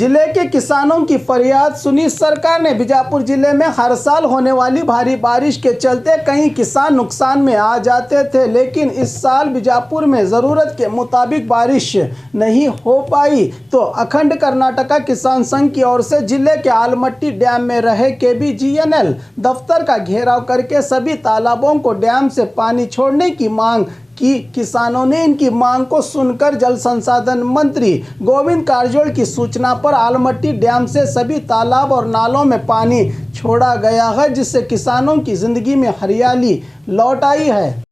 जिले के किसानों की फरियाद सुनी सरकार ने। बीजापुर जिले में हर साल होने वाली भारी बारिश के चलते कई किसान नुकसान में आ जाते थे, लेकिन इस साल बीजापुर में ज़रूरत के मुताबिक बारिश नहीं हो पाई। तो अखंड कर्नाटका किसान संघ की ओर से जिले के आलमट्टी डैम में रहे KBGNL दफ्तर का घेराव करके सभी तालाबों को डैम से पानी छोड़ने की मांग कि किसानों ने इनकी मांग को सुनकर जल संसाधन मंत्री गोविंद कारजोल की सूचना पर आलमट्टी डैम से सभी तालाब और नालों में पानी छोड़ा गया है, जिससे किसानों की जिंदगी में हरियाली लौट आई है।